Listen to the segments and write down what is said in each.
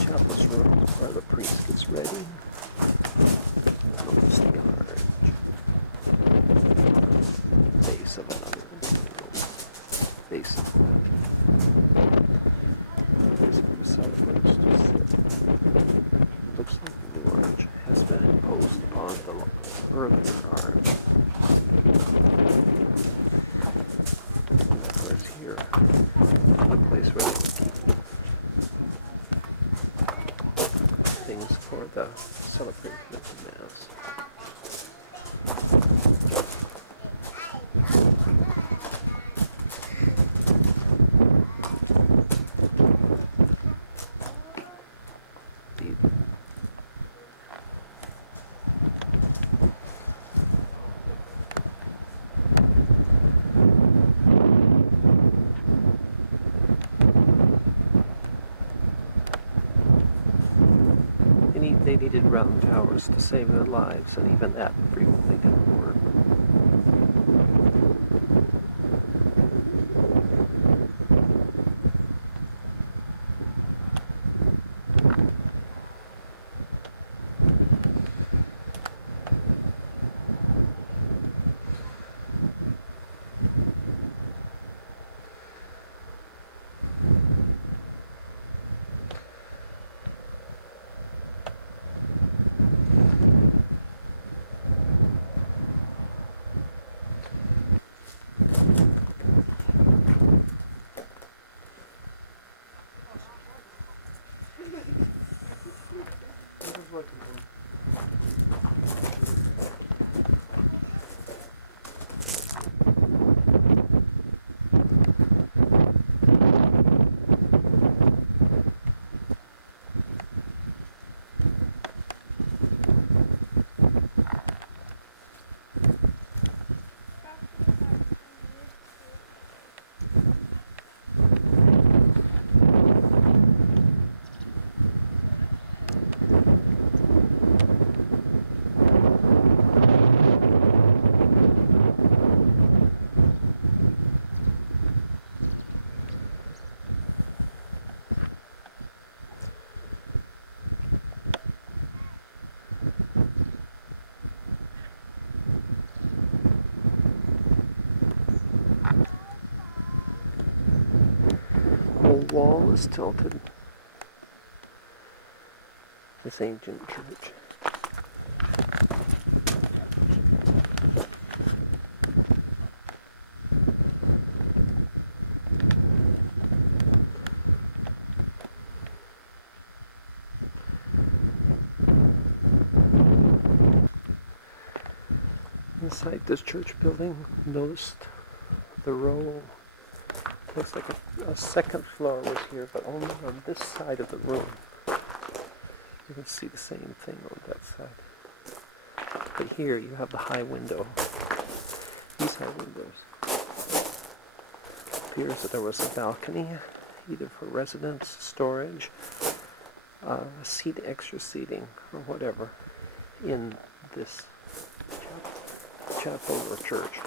Chapel's room where the priest gets ready. Notice the orange base of another basin. Basically celebrates to sit. Looks like the new orange has been imposed upon the earlier orange. Whereas here, the place where they would keep things for the celebration of the Mass. They needed round towers to save their lives, and even that frequently didn't work. The wall is tilted. This ancient church. Inside this church building, noticed the row. Looks like a second floor was here, but only on this side of the room. You can see the same thing on that side. But here you have the high window. These high windows. It appears that there was a balcony, either for residence, storage, extra seating, or whatever, in this chapel or church.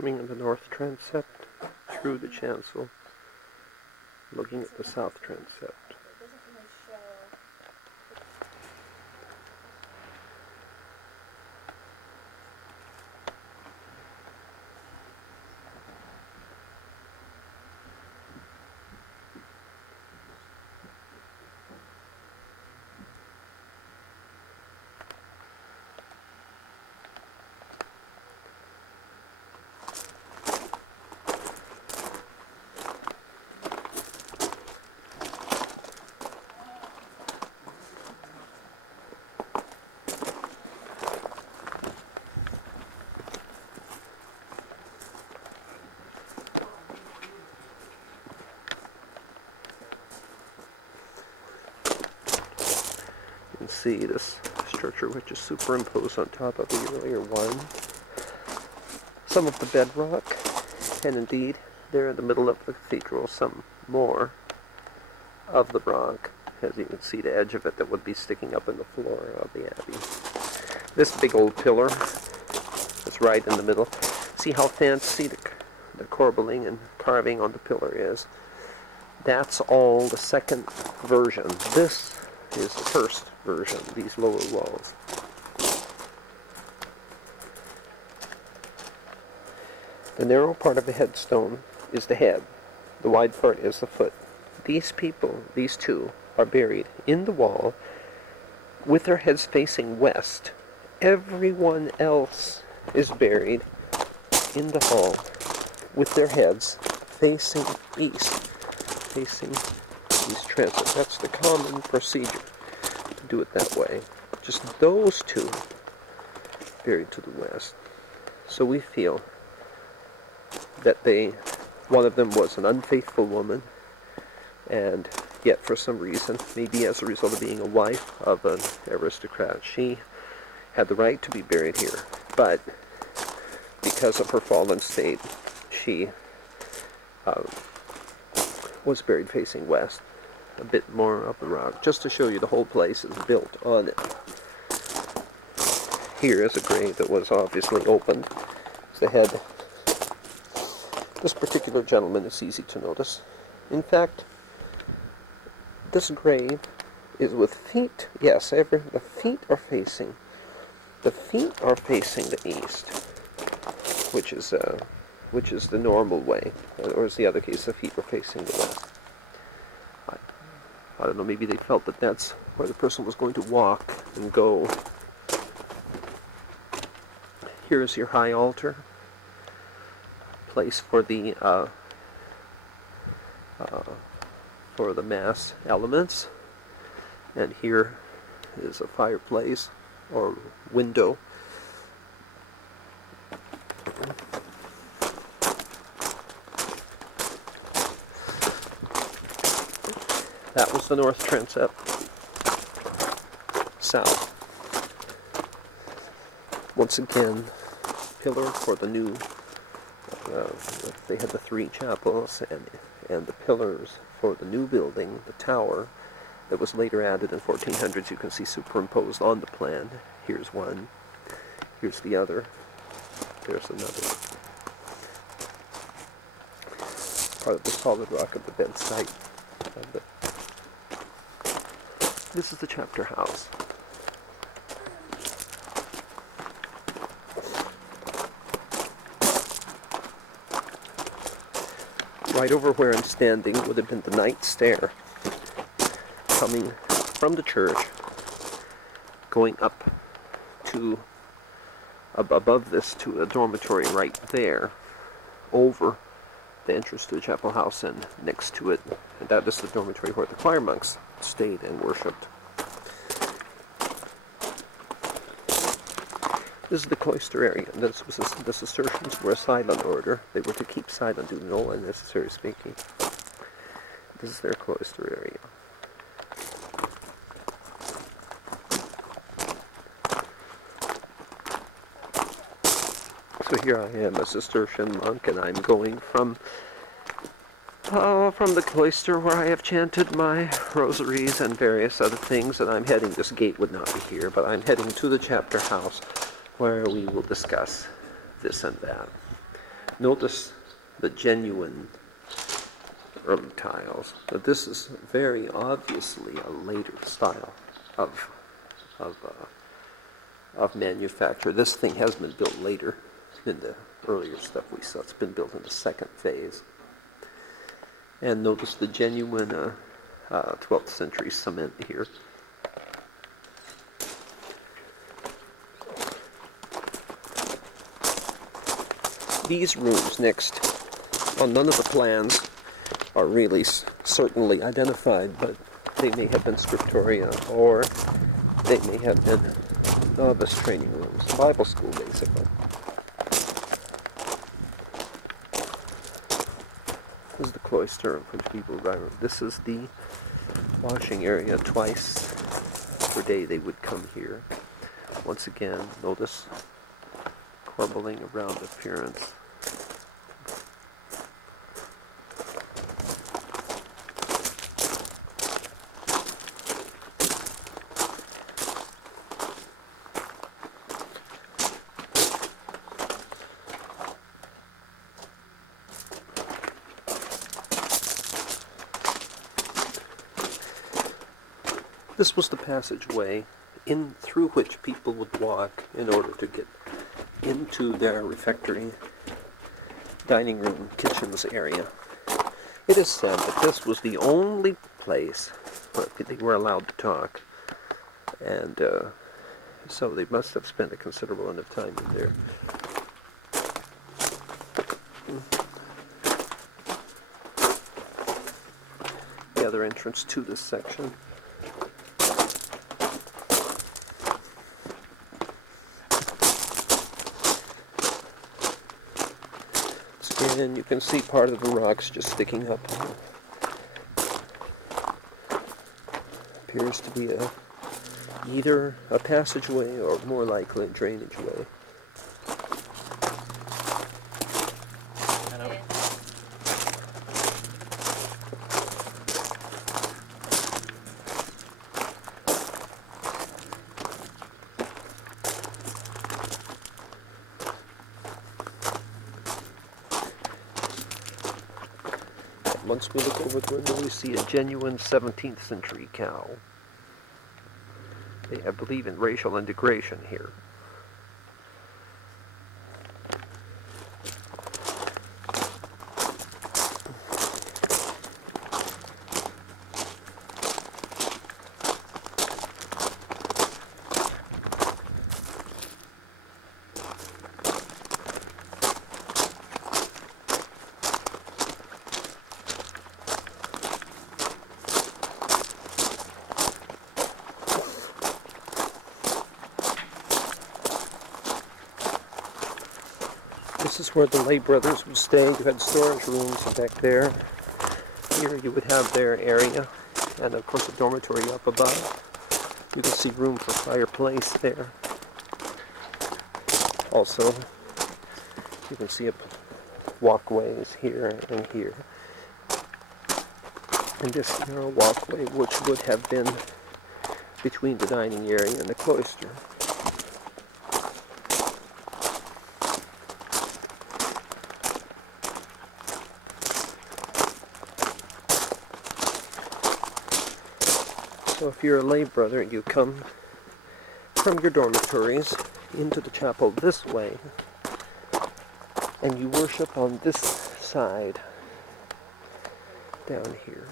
coming in the north transept through the chancel, looking at the south transept. You can see this structure which is superimposed on top of the earlier one. Some of the bedrock, and indeed there in the middle of the cathedral some more of the rock. As you can see, the edge of it that would be sticking up in the floor of the abbey. This big old pillar is right in the middle. See how fancy the corbelling and carving on the pillar is. That's all the second version. This is the first version, these lower walls. The narrow part of the headstone is the head. The wide part is the foot. These people, these two, are buried in the wall with their heads facing west. Everyone else is buried in the hall with their heads facing east, facing east transit. That's the common procedure, to do it that way. Just those two buried to the west. So we feel that one of them was an unfaithful woman, and yet for some reason, maybe as a result of being a wife of an aristocrat, she had the right to be buried here. But because of her fallen state, she was buried facing west. A bit more of the rock, just to show you the whole place is built on it. Here is a grave that was obviously opened. It's the head. This particular gentleman is easy to notice. In fact, this grave is with feet. Yes, the feet are facing the east, which is the normal way, or is the other case, the feet were facing the west. I don't know, maybe they felt that that's where the person was going to walk and go. Here is your high altar, place for the mass elements, and here is a fireplace or window. That was the north transept. South. Once again, pillar for the new. They had the three chapels and the pillars for the new building, the tower, that was later added in 1400s. You can see superimposed on the plan. Here's one. Here's the other. There's another. Part of the solid rock of the bedside. This is the chapter house. Right over where I'm standing would have been the night stair, coming from the church, going up to above this to a dormitory right there, over the entrance to the chapel house, and next to it, and that is the dormitory where the choir monks stayed and worshipped. This is the cloister area. The Cistercians were a silent order. They were to keep silent, do no unnecessary speaking. This is their cloister area. So here I am, a Cistercian monk, and I'm going from the cloister where I have chanted my rosaries and various other things, and I'm heading, this gate would not be here, but I'm heading to the chapter house where we will discuss this and that. Notice the genuine early tiles, but this is very obviously a later style of of manufacture. This thing has been built later than the earlier stuff we saw. It's been built in the second phase. And notice the genuine 12th century cement here. These rooms next, on none of the plans are really certainly identified, but they may have been scriptoria, or they may have been novice training rooms, Bible school basically. This is the cloister in which people arrive. This is the washing area. Twice per day they would come here. Once again, notice corbelling around appearance. This was the passageway in through which people would walk in order to get into their refectory, dining room, kitchens area. It is said that this was the only place where they were allowed to talk, and so they must have spent a considerable amount of time in there. The other entrance to this section. And you can see part of the rocks just sticking up. Appears to be either a passageway or more likely a drainage way. Once we look over the window, we see a genuine 17th century cow. They believe in racial integration here. This is where the lay brothers would stay. You had storage rooms back there. Here you would have their area, and of course a dormitory up above. You can see room for fireplace there. Also, you can see walkways here and here. And this narrow walkway, which would have been between the dining area and the cloister. So if you're a lay brother, you come from your dormitories into the chapel this way, and you worship on this side down here.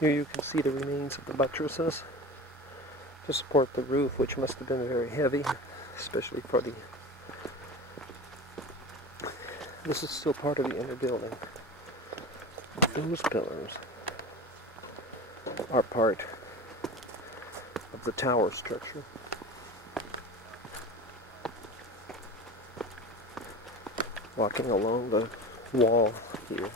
Here you can see the remains of the buttresses to support the roof, which must have been very heavy, especially for the... This is still part of the inner building. Those pillars are part of the tower structure. Walking along the wall here.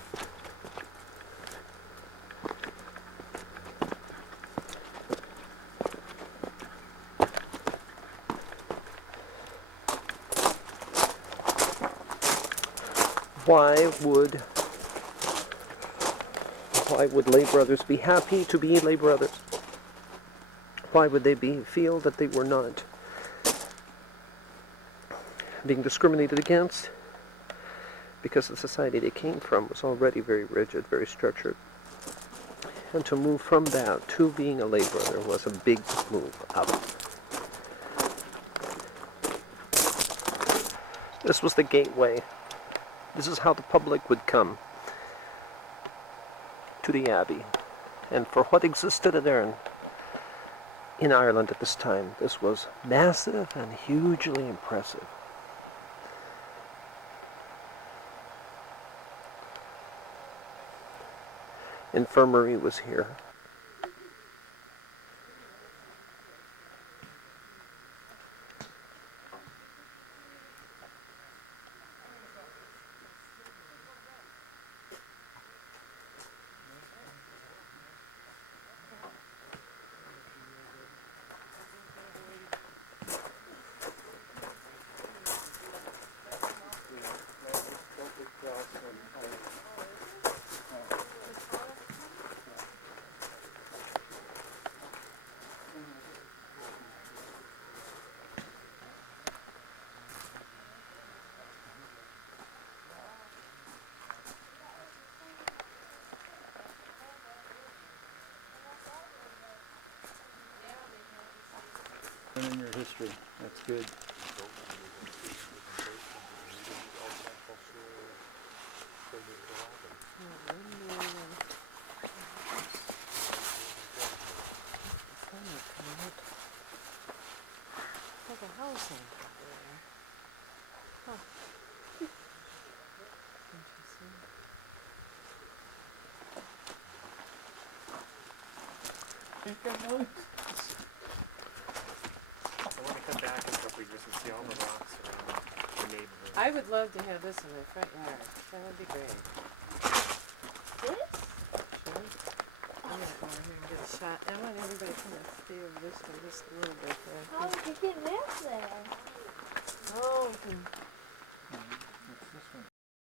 Why would lay brothers be happy to be lay brothers? Why would they feel that they were not being discriminated against? Because the society they came from was already very rigid, very structured. And to move from that to being a lay brother was a big move up. This was the gateway. This is how the public would come to the Abbey. And for what existed there in Ireland at this time, this was massive and hugely impressive. Infirmary was here. In your history, that's good. Like a housing. Huh. Interesting. I want to come back in a couple of years and see all the rocks around the neighborhood. I would love to have this in my front yard. That would be great. This? Sure. I'm gonna go over here and get a shot. I want everybody to kind of stay over this for just a little bit. How did you get this there? Oh, we can